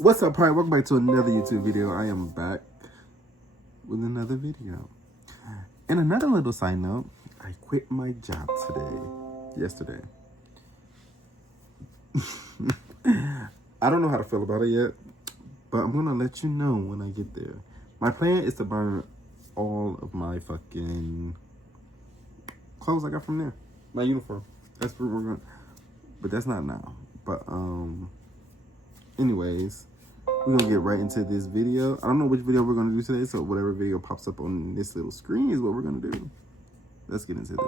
What's up, party? Welcome back to another YouTube video. I am back with another video. And another little side note, I quit my job yesterday. I don't know how to feel about it yet, but I'm gonna let you know when I get there. My plan is to burn all of my fucking clothes I got from there. My uniform. That's what we're gonna, but that's not now. But anyways, we're gonna get right into this video. I don't know which video we're gonna do today, so whatever video pops up on this little screen is what we're gonna do. Let's get into this.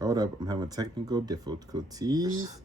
Hold up, I'm having technical difficulties.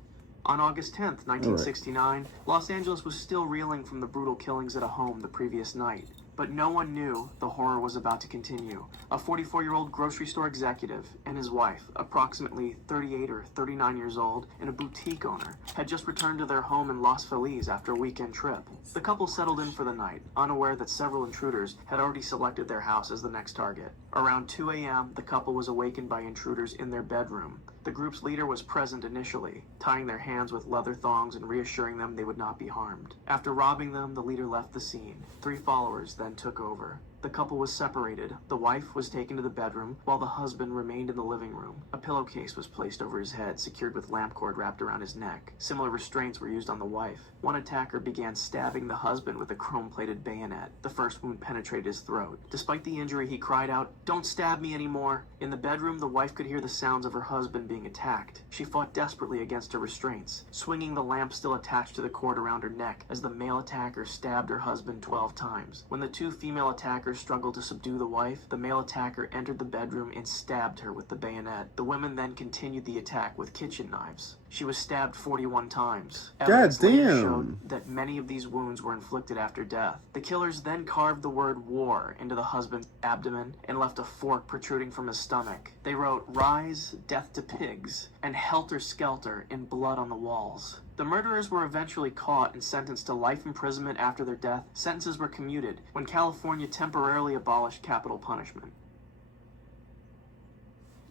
On August 10th, 1969, Los Angeles was still reeling from the brutal killings at a home the previous night. But no one knew the horror was about to continue. A 44-year-old grocery store executive and his wife, approximately 38 or 39 years old, and a boutique owner, had just returned to their home in Los Feliz after a weekend trip. The couple settled in for the night, unaware that several intruders had already selected their house as the next target. Around 2 a.m., the couple was awakened by intruders in their bedroom. The group's leader was present initially, tying their hands with leather thongs and reassuring them they would not be harmed. After robbing them, the leader left the scene. 3 followers then took over. The couple was separated. The wife was taken to the bedroom, while the husband remained in the living room. A pillowcase was placed over his head, secured with lamp cord wrapped around his neck. Similar restraints were used on the wife. One attacker began stabbing the husband with a chrome-plated bayonet. The first wound penetrated his throat. Despite the injury, he cried out, "Don't stab me anymore!" In the bedroom, the wife could hear the sounds of her husband being attacked. She fought desperately against her restraints, swinging the lamp still attached to the cord around her neck as the male attacker stabbed her husband 12 times. When the 2 female attackers struggled to subdue the wife, the male attacker entered the bedroom and stabbed her with the bayonet. The women then continued the attack with kitchen knives. She was stabbed 41 times. Evidence later showed that many of these wounds were inflicted after death. The killers then carved the word war into the husband's abdomen and left a fork protruding from his stomach. They wrote "Rise, Death to Pigs" and "Helter Skelter" in blood on the walls. The murderers were eventually caught and sentenced to life imprisonment. After their death, sentences were commuted when California temporarily abolished capital punishment.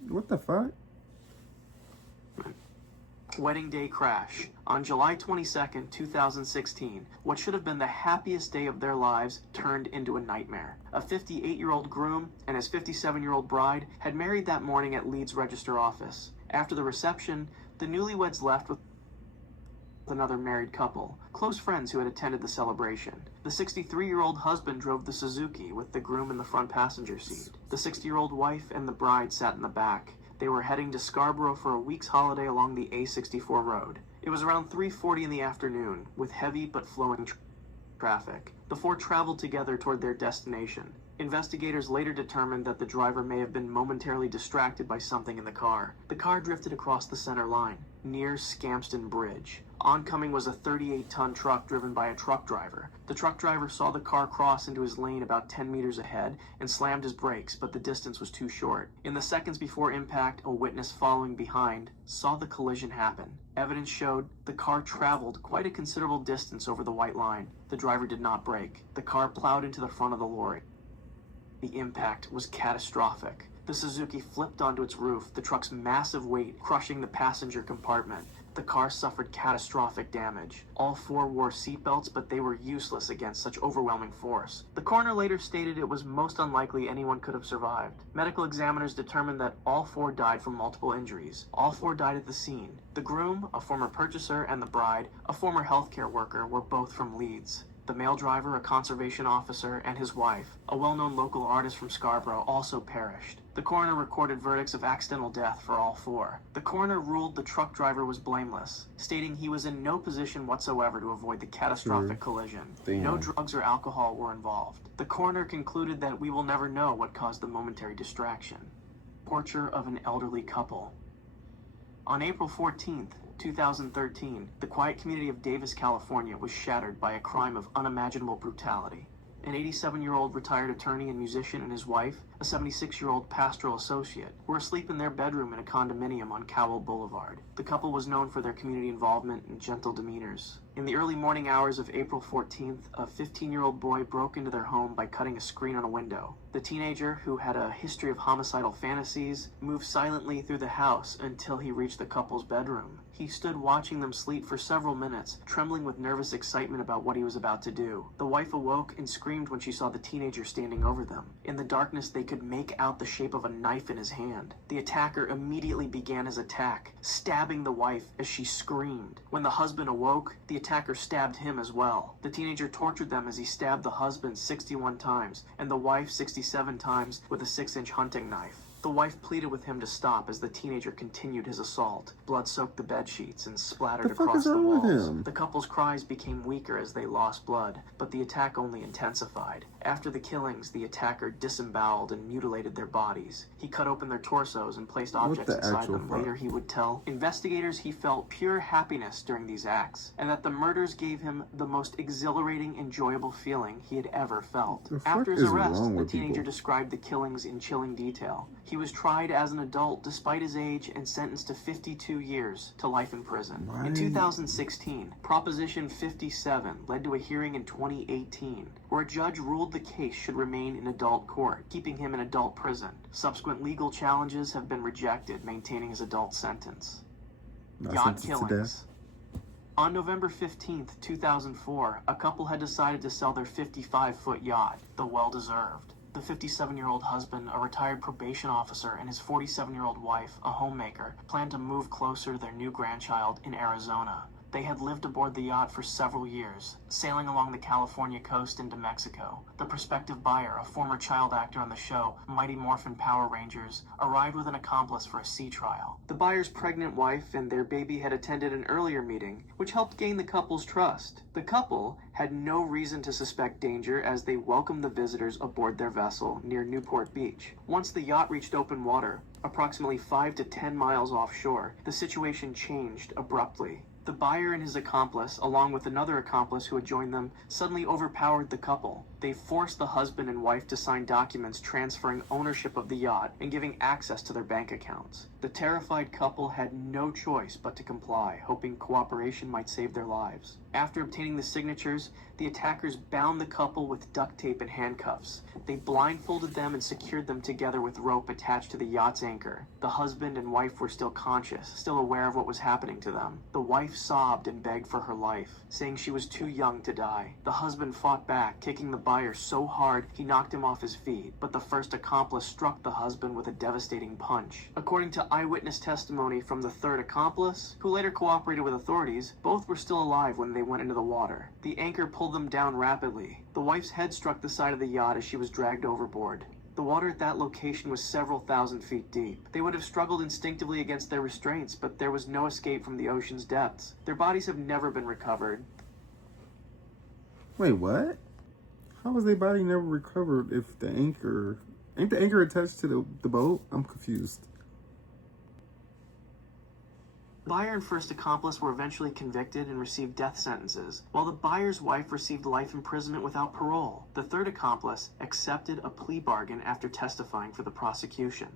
What the fuck? Wedding day crash. On July 22nd, 2016, what should have been the happiest day of their lives turned into a nightmare. A 58-year-old groom and his 57-year-old bride had married that morning at Leeds Register office. After the reception, the newlyweds left with another married couple, close friends who had attended the celebration. The 63-year-old husband drove the Suzuki with the groom in the front passenger seat. The 60-year-old wife and the bride sat in the back. They were heading to Scarborough for a week's holiday along the A64 road. It was around 3:40 in the afternoon, with heavy but flowing traffic. The 4 traveled together toward their destination. Investigators later determined that the driver may have been momentarily distracted by something in the car. The car drifted across the center line, near Scampston Bridge. Oncoming was a 38-ton truck driven by a truck driver. The truck driver saw the car cross into his lane about 10 meters ahead and slammed his brakes, but the distance was too short. In the seconds before impact, a witness following behind saw the collision happen. Evidence showed the car traveled quite a considerable distance over the white line. The driver did not brake. The car plowed into the front of the lorry. The impact was catastrophic. The Suzuki flipped onto its roof, the truck's massive weight crushing the passenger compartment. The car suffered catastrophic damage. All 4 wore seatbelts, but they were useless against such overwhelming force. The coroner later stated it was most unlikely anyone could have survived. Medical examiners determined that all 4 died from multiple injuries. All 4 died at the scene. The groom, a former purchaser, and the bride, a former healthcare worker, were both from Leeds. The male driver, a conservation officer, and his wife, a well-known local artist from Scarborough, also perished. The coroner recorded verdicts of accidental death for all 4. The coroner ruled the truck driver was blameless, stating he was in no position whatsoever to avoid the catastrophic collision. No drugs or alcohol were involved. The coroner concluded that we will never know what caused the momentary distraction. Torture of an elderly couple. On April 14th, 2013, the quiet community of Davis, California was shattered by a crime of unimaginable brutality. An 87-year-old retired attorney and musician and his wife, a 76-year-old pastoral associate, were asleep in their bedroom in a condominium on Cowell Boulevard. The couple was known for their community involvement and gentle demeanors. In the early morning hours of April 14th, a 15-year-old boy broke into their home by cutting a screen on a window. The teenager, who had a history of homicidal fantasies, moved silently through the house until he reached the couple's bedroom. He stood watching them sleep for several minutes, trembling with nervous excitement about what he was about to do. The wife awoke and screamed when she saw the teenager standing over them. In the darkness, they could make out the shape of a knife in his hand. The attacker immediately began his attack, stabbing the wife as she screamed. When the husband awoke, the attacker stabbed him as well. The teenager tortured them as he stabbed the husband 61 times and the wife 67 times with a 6-inch hunting knife. The wife pleaded with him to stop as the teenager continued his assault. Blood soaked the bed sheets and splattered across the walls. The couple's cries became weaker as they lost blood, but the attack only intensified. After the killings, the attacker disemboweled and mutilated their bodies. He cut open their torsos and placed objects inside them. Later, he would tell investigators he felt pure happiness during these acts, and that the murders gave him the most exhilarating, enjoyable feeling he had ever felt. After his arrest, the teenager described the killings in chilling detail. He was tried as an adult despite his age and sentenced to 52 years to life in prison. In 2016, Proposition 57 led to a hearing in 2018 where a judge ruled the case should remain in adult court, keeping him in adult prison. Subsequent legal challenges have been rejected, maintaining his adult sentence. Yacht killings. On November 15th, 2004, a couple had decided to sell their 55-foot yacht, the Well-Deserved. The 57-year-old husband, a retired probation officer, and his 47-year-old wife, a homemaker, planned to move closer to their new grandchild in Arizona. They had lived aboard the yacht for several years, sailing along the California coast into Mexico. The prospective buyer, a former child actor on the show Mighty Morphin Power Rangers, arrived with an accomplice for a sea trial. The buyer's pregnant wife and their baby had attended an earlier meeting, which helped gain the couple's trust. The couple had no reason to suspect danger as they welcomed the visitors aboard their vessel near Newport Beach. Once the yacht reached open water, approximately 5 to 10 miles offshore, the situation changed abruptly. The buyer and his accomplice, along with another accomplice who had joined them, suddenly overpowered the couple. They forced the husband and wife to sign documents transferring ownership of the yacht and giving access to their bank accounts. The terrified couple had no choice but to comply, hoping cooperation might save their lives. After obtaining the signatures, the attackers bound the couple with duct tape and handcuffs. They blindfolded them and secured them together with rope attached to the yacht's anchor. The husband and wife were still conscious, still aware of what was happening to them. The wife sobbed and begged for her life, saying she was too young to die. The husband fought back, kicking the buyer so hard he knocked him off his feet, but the first accomplice struck the husband with a devastating punch. According to eyewitness testimony from the third accomplice, who later cooperated with authorities, both were still alive when they went into the water. The anchor pulled them down rapidly. The wife's head struck the side of the yacht as she was dragged overboard. The water at that location was several thousand feet deep. They would have struggled instinctively against their restraints, but there was no escape from the ocean's depths. Their bodies have never been recovered. Wait, what? How was their body never recovered if the anchor... Ain't the anchor attached to the boat? I'm confused. The buyer and first accomplice were eventually convicted and received death sentences, while the buyer's wife received life imprisonment without parole. The third accomplice accepted a plea bargain after testifying for the prosecution.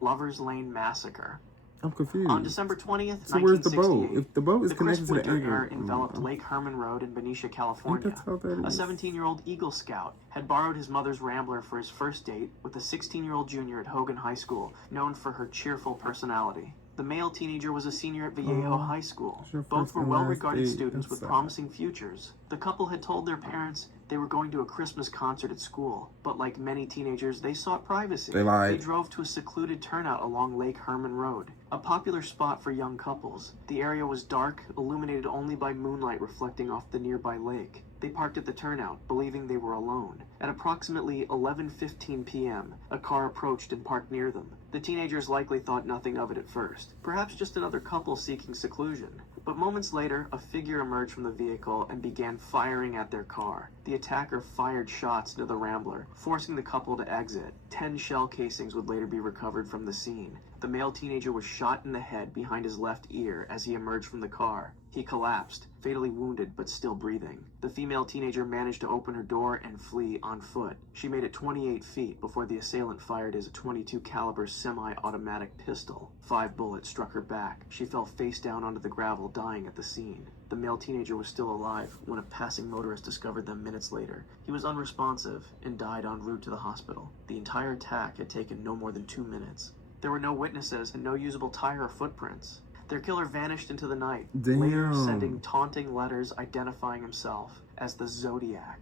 Lovers Lane Massacre. I'm confused. On December 20th, so where's the 1968, boat? If the boat is the connected to the crisp winter anchor... air enveloped Lake Herman Road in Benicia, California. That's how that A is. 17-year-old Eagle Scout had borrowed his mother's Rambler for his first date with a 16-year-old junior at Hogan High School, known for her cheerful personality. The male teenager was a senior at Vallejo High School. Both were well-regarded students with promising futures. The couple had told their parents they were going to a Christmas concert at school, but like many teenagers, they sought privacy. They lied. They drove to a secluded turnout along Lake Herman Road, a popular spot for young couples. The area was dark, illuminated only by moonlight reflecting off the nearby lake. They parked at the turnout, believing they were alone. At approximately 11:15 p.m., a car approached and parked near them. The teenagers likely thought nothing of it at first, perhaps just another couple seeking seclusion. But moments later, a figure emerged from the vehicle and began firing at their car. The attacker fired shots into the Rambler, forcing the couple to exit. 10 shell casings would later be recovered from the scene. The male teenager was shot in the head behind his left ear as he emerged from the car. He collapsed, fatally wounded but still breathing. The female teenager managed to open her door and flee on foot. She made it 28 feet before the assailant fired his .22 caliber semi-automatic pistol. 5 bullets struck her back. She fell face down onto the gravel, dying at the scene. The male teenager was still alive when a passing motorist discovered them minutes later. He was unresponsive and died en route to the hospital. The entire attack had taken no more than 2 minutes. There were no witnesses and no usable tire or footprints. Their killer vanished into the night, later sending taunting letters identifying himself as the Zodiac.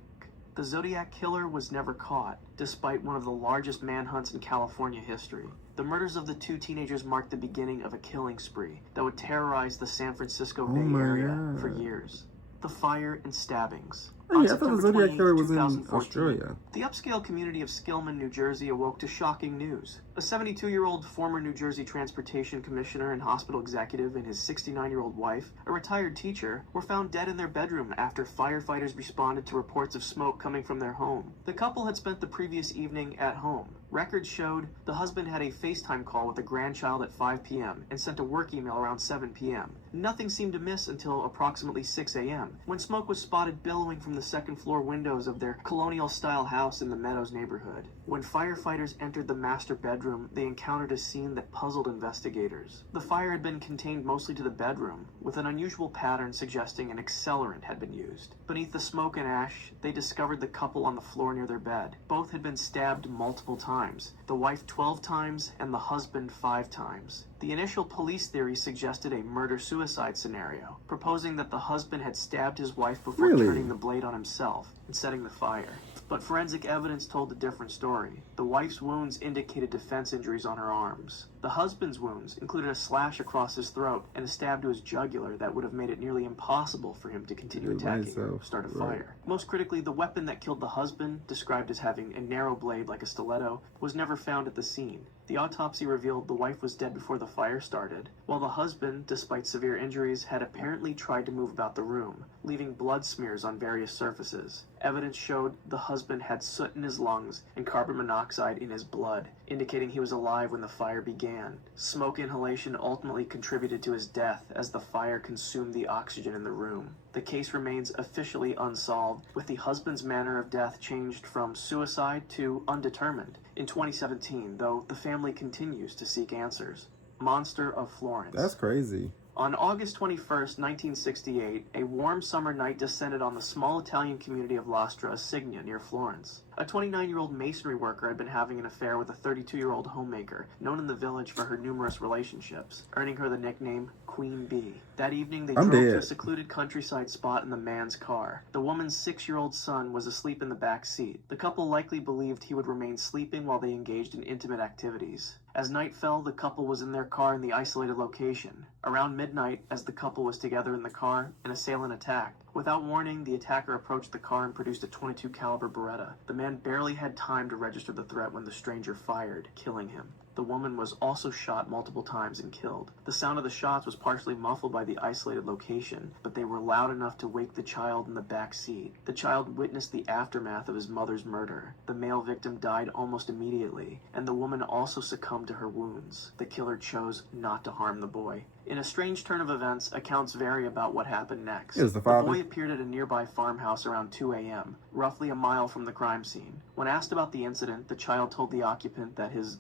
The Zodiac killer was never caught, despite one of the largest manhunts in California history. The murders of the 2 teenagers marked the beginning of a killing spree that would terrorize the San Francisco Bay Area for years. The fire and stabbings. Oh yeah, I thought the Zodiac killer was in Australia. The upscale community of Skillman, New Jersey awoke to shocking news. A 72-year-old former New Jersey transportation commissioner and hospital executive and his 69-year-old wife, a retired teacher, were found dead in their bedroom after firefighters responded to reports of smoke coming from their home. The couple had spent the previous evening at home. Records showed the husband had a FaceTime call with a grandchild at 5 p.m. and sent a work email around 7 p.m. Nothing seemed amiss until approximately 6 a.m., when smoke was spotted billowing from the second-floor windows of their colonial-style house in the Meadows neighborhood. When firefighters entered the master bedroom, they encountered a scene that puzzled investigators. The fire had been contained mostly to the bedroom, with an unusual pattern suggesting an accelerant had been used. Beneath the smoke and ash, they discovered the couple on the floor near their bed. Both had been stabbed multiple times, the wife 12 times and the husband 5 times. The initial police theory suggested a murder-suicide scenario, proposing that the husband had stabbed his wife before turning the blade on himself and setting the fire. But forensic evidence told a different story. The wife's wounds indicated defense injuries on her arms. The husband's wounds included a slash across his throat and a stab to his jugular that would have made it nearly impossible for him to continue attacking or start a fire. Most critically, the weapon that killed the husband, described as having a narrow blade like a stiletto, was never found at the scene. The autopsy revealed the wife was dead before the fire started, while the husband, despite severe injuries, had apparently tried to move about the room, leaving blood smears on various surfaces. Evidence showed the husband had soot in his lungs and carbon monoxide in his blood, indicating he was alive when the fire began. Smoke inhalation ultimately contributed to his death as the fire consumed the oxygen in the room. The case remains officially unsolved, with the husband's manner of death changed from suicide to undetermined in 2017, though the family continues to seek answers. Monster of Florence. That's crazy. On August 21st, 1968, a warm summer night descended on the small Italian community of Lastra Signa near Florence. A 29-year-old masonry worker had been having an affair with a 32-year-old homemaker, known in the village for her numerous relationships, earning her the nickname Queen Bee. That evening, they drove to a secluded countryside spot in the man's car. The woman's 6-year-old son was asleep in the back seat. The couple likely believed he would remain sleeping while they engaged in intimate activities. As night fell, the couple was in their car in the isolated location. Around midnight, as the couple was together in the car, an assailant attacked. Without warning, the attacker approached the car and produced a .22 caliber Beretta. The man barely had time to register the threat when the stranger fired, killing him. The woman was also shot multiple times and killed. The sound of the shots was partially muffled by the isolated location, but they were loud enough to wake the child in the back seat. The child witnessed the aftermath of his mother's murder. The male victim died almost immediately, and the woman also succumbed to her wounds. The killer chose not to harm the boy. In a strange turn of events, accounts vary about what happened next. The boy appeared at a nearby farmhouse around 2 a.m., roughly a mile from the crime scene. When asked about the incident, the child told the occupant that his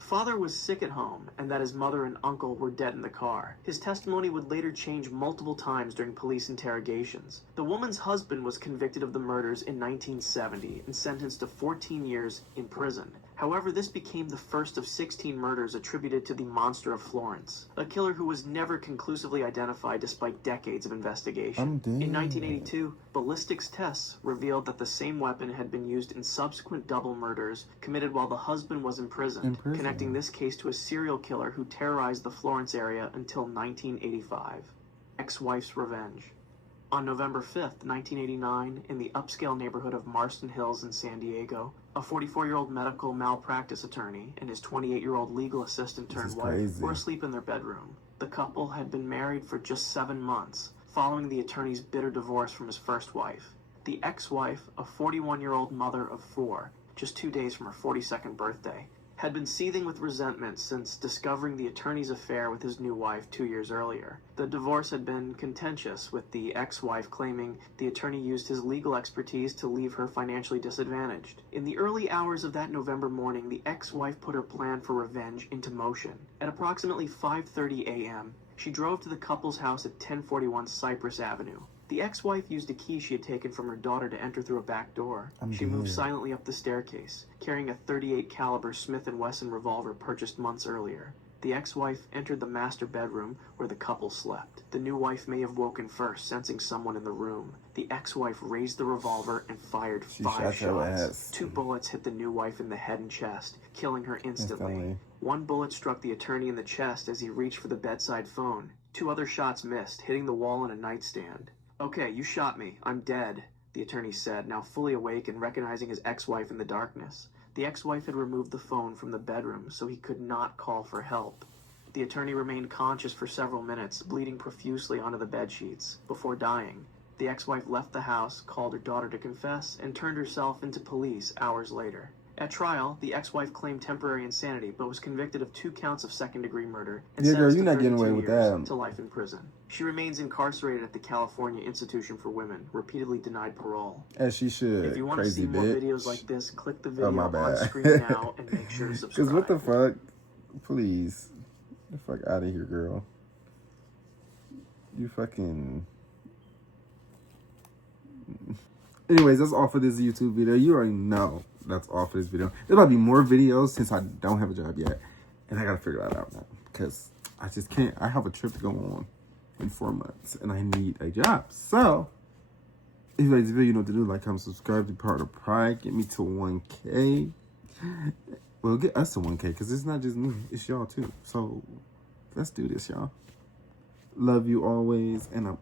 father was sick at home and that his mother and uncle were dead in the car. His testimony would later change multiple times during police interrogations. The woman's husband was convicted of the murders in 1970 and sentenced to 14 years in prison. However, this became the first of 16 murders attributed to the Monster of Florence, a killer who was never conclusively identified despite decades of investigation. In 1982, ballistics tests revealed that the same weapon had been used in subsequent double murders committed while the husband was imprisoned, connecting this case to a serial killer who terrorized the Florence area until 1985. Ex-wife's revenge. On November 5th, 1989, in the upscale neighborhood of Marston Hills in San Diego, a 44-year-old medical malpractice attorney and his 28-year-old legal assistant turned wife were asleep in their bedroom. The couple had been married for just 7 months, following the attorney's bitter divorce from his first wife. The ex-wife, a 41-year-old mother of 4, just 2 days from her 42nd birthday, had been seething with resentment since discovering the attorney's affair with his new wife 2 years earlier. The divorce had been contentious, with the ex-wife claiming the attorney used his legal expertise to leave her financially disadvantaged. In the early hours of that November morning, the ex-wife put her plan for revenge into motion. At approximately 5:30 a.m., she drove to the couple's house at 1041 Cypress Avenue. The ex-wife used a key she had taken from her daughter to enter through a back door. She moved silently up the staircase, carrying a .38 caliber Smith & Wesson revolver purchased months earlier. The ex-wife entered the master bedroom where the couple slept. The new wife may have woken first, sensing someone in the room. The ex-wife raised the revolver and fired 5 shots. 2 bullets hit the new wife in the head and chest, killing her instantly. 1 bullet struck the attorney in the chest as he reached for the bedside phone. 2 other shots missed, hitting the wall and a nightstand. "Okay, you shot me. I'm dead," the attorney said, now fully awake and recognizing his ex-wife in the darkness. The ex-wife had removed the phone from the bedroom so he could not call for help. The attorney remained conscious for several minutes, bleeding profusely onto the bedsheets, before dying. The ex-wife left the house, called her daughter to confess, and turned herself into police hours later. At trial, the ex-wife claimed temporary insanity, but was convicted of 2 counts of second-degree murder and sentenced to 32 years to life in prison. She remains incarcerated at the California Institution for Women, repeatedly denied parole. As she should. If you want to see more videos like this, click the video on screen now and make sure to subscribe. Because what the fuck? Please. Get the fuck out of here, girl. You fucking... Anyways, that's all for this YouTube video. You already know that's all for this video. There might be more videos since I don't have a job yet. And I gotta figure that out now. Because I just can't. I have a trip to go on in 4 months. And I need a job. So, if you like this video, you know what to do. Like, comment, subscribe, be part of Pride. Get me to 1K. Well, get us to 1K. Because it's not just me. It's y'all too. So, let's do this, y'all. Love you always. And I'm